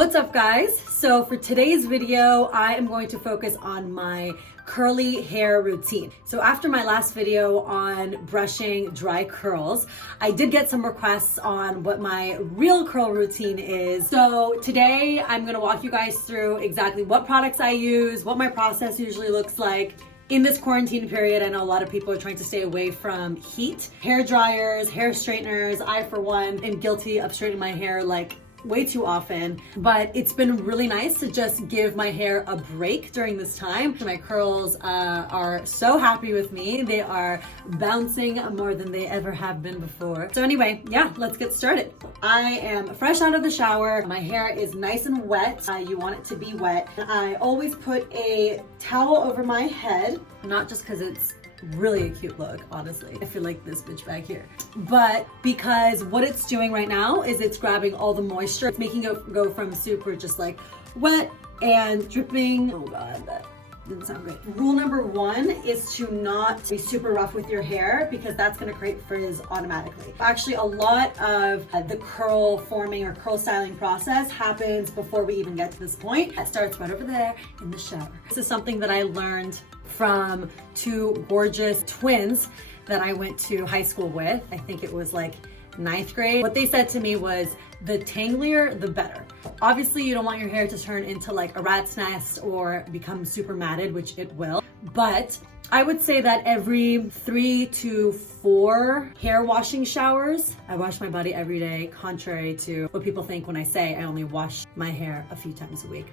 What's up, guys? So for today's video, I am going to focus on my curly hair routine. So after my last video on brushing dry curls, I did get some requests on what my real curl routine is. So today I'm gonna walk you guys through exactly what products I use, what my process usually looks like. In this quarantine period, I know a lot of people are trying to stay away from heat. Hair dryers, hair straighteners, I for one am guilty of straightening my hair like way too often, but it's been really nice to just give my hair a break during this time. My curls are so happy with me. They are bouncing more than they ever have been before. So anyway, yeah, let's get started. I am fresh out of the shower. My hair is nice and wet. You want it to be wet. I always put a towel over my head, not just because it's really a cute look, honestly. I feel like this bitch back here. But because what it's doing right now is it's grabbing all the moisture. It's making it go from super just like wet and dripping. Oh God, that didn't sound great. Rule number one is to not be super rough with your hair because that's gonna create frizz automatically. Actually, a lot of the curl forming or curl styling process happens before we even get to this point. It starts right over there in the shower. This is something that I learned from two gorgeous twins that I went to high school with. I think it was like 9th grade. What they said to me was, the tanglier, the better. Obviously, you don't want your hair to turn into like a rat's nest or become super matted, which it will. But I would say that every 3 to 4 hair washing showers, I wash my body every day, contrary to what people think when I say I only wash my hair a few times a week.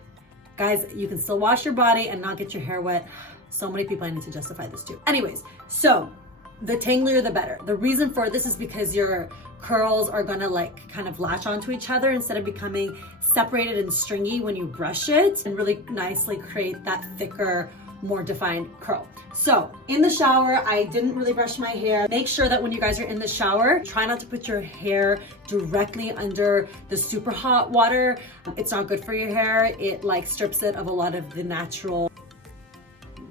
Guys, you can still wash your body and not get your hair wet. So many people I need to justify this to. Anyways, so the tanglier the better. The reason for this is because your curls are gonna like kind of latch onto each other instead of becoming separated and stringy when you brush it, and really nicely create that thicker, more defined curl. So in the shower, I didn't really brush my hair. Make sure that when you guys are in the shower, try not to put your hair directly under the super hot water. It's not good for your hair. It like strips it of a lot of the natural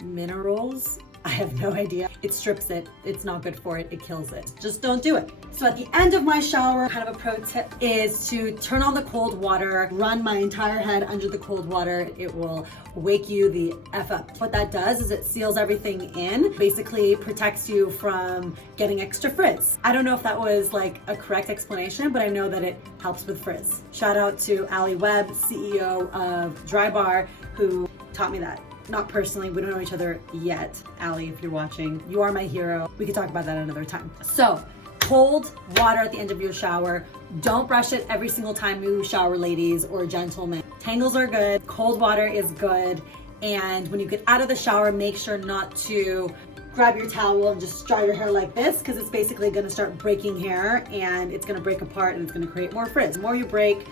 minerals. I have no idea. It strips it. It's not good for it. It kills it. Just don't do it. So at the end of my shower, kind of a pro tip is to turn on the cold water, run my entire head under the cold water. It will wake you the F up. What that does is it seals everything in, basically protects you from getting extra frizz. I don't know if that was like a correct explanation, but I know that it helps with frizz. Shout out to Ali Webb, CEO of Drybar, who taught me that. Not personally, we don't know each other yet. Ali, if you're watching, you are my hero. We could talk about that another time. So, cold water at the end of your shower. Don't brush it every single time you shower, ladies or gentlemen. Tangles are good, cold water is good. And when you get out of the shower, make sure not to grab your towel and just dry your hair like this, because it's basically gonna start breaking hair and it's gonna break apart and it's gonna create more frizz. The more you break,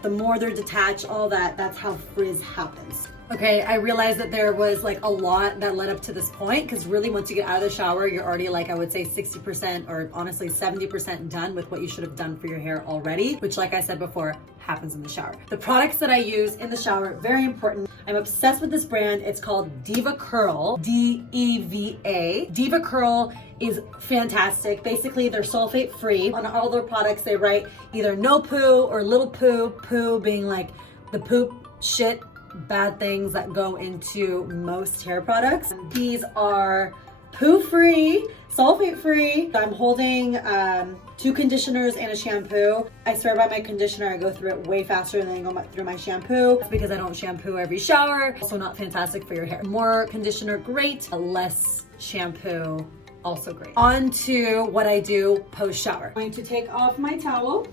the more they're detached, all that, that's how frizz happens. Okay, I realized that there was like a lot that led up to this point, because really once you get out of the shower, you're already like, I would say 60% or honestly 70% done with what you should have done for your hair already, which like I said before, happens in the shower. The products that I use in the shower, very important. I'm obsessed with this brand. It's called Diva Curl, D-E-V-A. Diva Curl is fantastic. Basically, they're sulfate free. On all their products, they write either no poo or little poo, poo being like the poop, shit, bad things that go into most hair products. These are poo-free, sulfate-free. I'm holding 2 conditioners and a shampoo. I swear by my conditioner, I go through it way faster than I go through my shampoo. That's because I don't shampoo every shower. Also not fantastic for your hair. More conditioner, great. Less shampoo, also great. On to what I do post-shower. I'm going to take off my towel.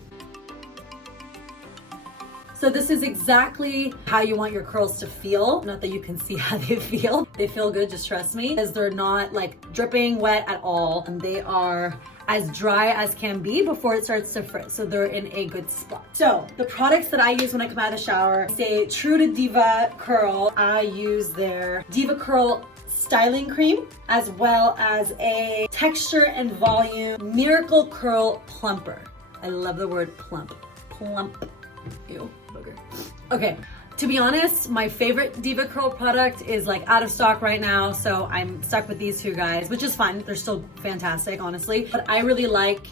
So this is exactly how you want your curls to feel. Not that you can see how they feel. They feel good, just trust me, because they're not like dripping wet at all. And they are as dry as can be before it starts to frizz. So they're in a good spot. So the products that I use when I come out of the shower, stay true to Diva Curl. I use their Diva Curl styling cream, as well as a texture and volume Miracle Curl Plumper. I love the word plump. Plump. Ew, booger. Okay, to be honest, my favorite Diva Curl product is like out of stock right now, so I'm stuck with these two guys, which is fun. They're still fantastic, honestly. But I really like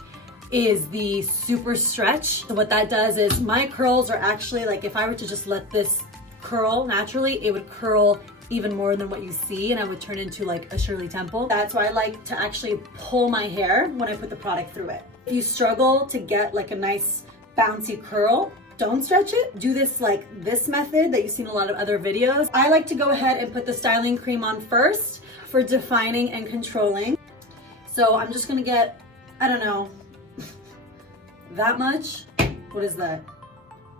is the Super Stretch. So what that does is my curls are actually like, if I were to just let this curl naturally, it would curl even more than what you see, and I would turn into like a Shirley Temple. That's why I like to actually pull my hair when I put the product through it. If you struggle to get like a nice bouncy curl, don't stretch it. Do this like this method that you see in a lot of other videos. I like to go ahead and put the styling cream on first for defining and controlling. So I'm just gonna get, I don't know, that much. What is that?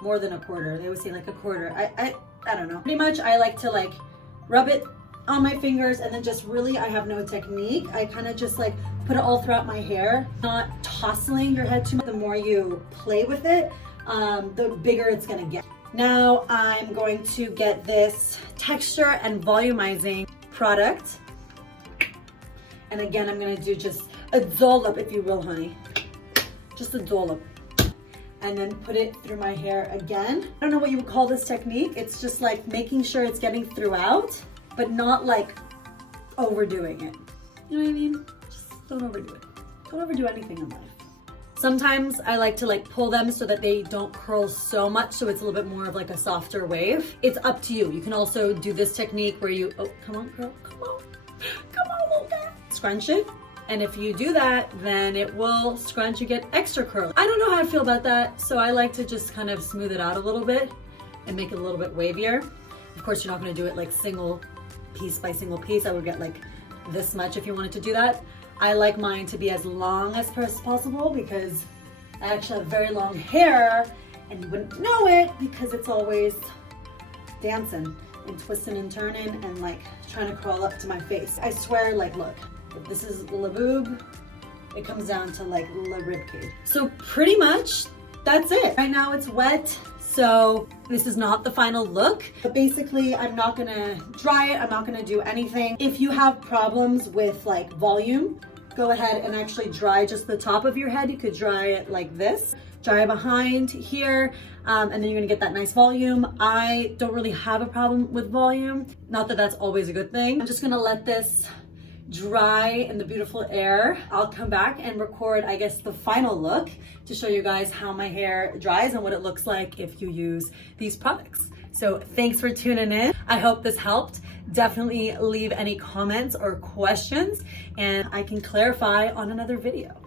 More than a quarter. They always say like a quarter. I don't know. Pretty much I like to like rub it on my fingers, and then just really, I have no technique. I kind of just like put it all throughout my hair, not tousling your head too much. The more you play with it, the bigger it's gonna get. Now I'm going to get this texture and volumizing product. And again, I'm gonna do just a dollop, if you will, honey. Just a dollop. And then put it through my hair again. I don't know what you would call this technique. It's just like making sure it's getting throughout, but not like overdoing it. You know what I mean? Just don't overdo it. Don't overdo anything in life. Sometimes I like to like pull them so that they don't curl so much, so it's a little bit more of like a softer wave. It's up to you. You can also do this technique where you, oh, come on, girl, come on. Come on, little guy. Scrunch it. And if you do that, then it will scrunch, you get extra curl. I don't know how I feel about that, so I like to just kind of smooth it out a little bit and make it a little bit wavier. Of course, you're not gonna do it like single piece by single piece. I would get like this much if you wanted to do that. I like mine to be as long as possible because I actually have very long hair, and you wouldn't know it because it's always dancing and twisting and turning and like trying to crawl up to my face. I swear, like, look. If this is la boob, it comes down to like la rib cage. So pretty much that's it. Right now it's wet, so this is not the final look. But basically, I'm not gonna dry it. I'm not gonna do anything. If you have problems with like volume, go ahead and actually dry just the top of your head. You could dry it like this. Dry behind here, and then you're gonna get that nice volume. I don't really have a problem with volume. Not that that's always a good thing. I'm just gonna let this dry in the beautiful air. I'll come back and record, I guess, the final look to show you guys how my hair dries and what it looks like if you use these products. So thanks for tuning in. I hope this helped. Definitely leave any comments or questions and I can clarify on another video.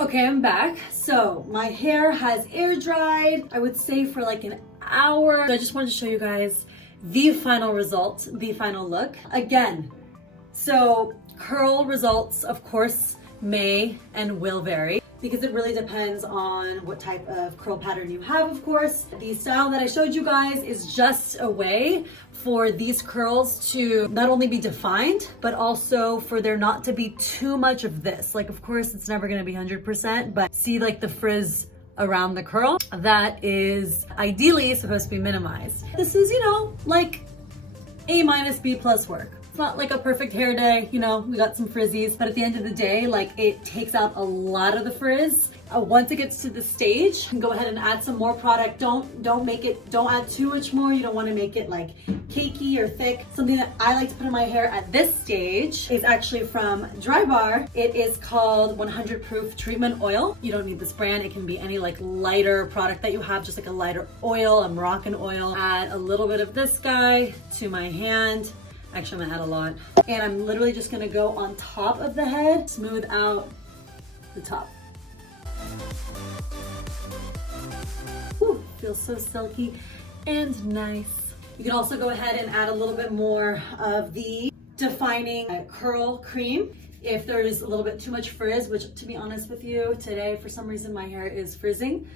Okay, I'm back. So my hair has air dried, I would say for like an hour. So I just wanted to show you guys the final result, the final look. Again, so curl results, of course, may and will vary because it really depends on what type of curl pattern you have, of course. The style that I showed you guys is just a way for these curls to not only be defined, but also for there not to be too much of this. Like, of course, it's never gonna be 100%, but see like the frizz around the curl, that is ideally supposed to be minimized. This is, you know, like A minus B plus work. It's not like a perfect hair day, you know, we got some frizzies, but at the end of the day, like it takes out a lot of the frizz. Once it gets to the stage, you can go ahead and add some more product. Don't add too much more. You don't want to make it like cakey or thick. Something that I like to put in my hair at this stage is actually from Drybar. It is called 100 Proof Treatment Oil. You don't need this brand. It can be any like lighter product that you have, just like a lighter oil, a Moroccan oil. Add a little bit of this guy to my hand. Actually, I'm gonna add a lot. And I'm literally just gonna go on top of the head, smooth out the top. Ooh, feels so silky and nice. You can also go ahead and add a little bit more of the defining curl cream if there is a little bit too much frizz, which to be honest with you, today for some reason my hair is frizzing.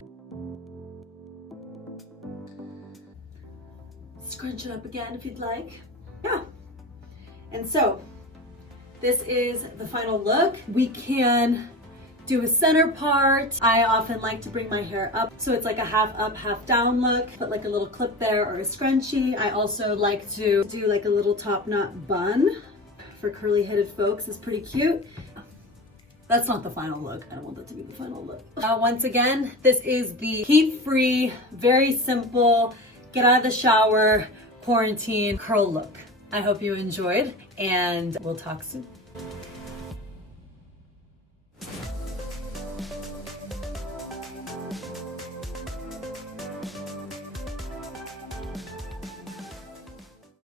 Scrunch it up again if you'd like. Yeah. And so this is the final look. We can do a center part. I often like to bring my hair up so it's like a half up, half down look. Put like a little clip there or a scrunchie. I also like to do like a little top knot bun for curly headed folks. It's pretty cute. That's not the final look. I don't want that to be the final look. Once again, this is the heat-free, very simple, get out of the shower, quarantine curl look. I hope you enjoyed and we'll talk soon.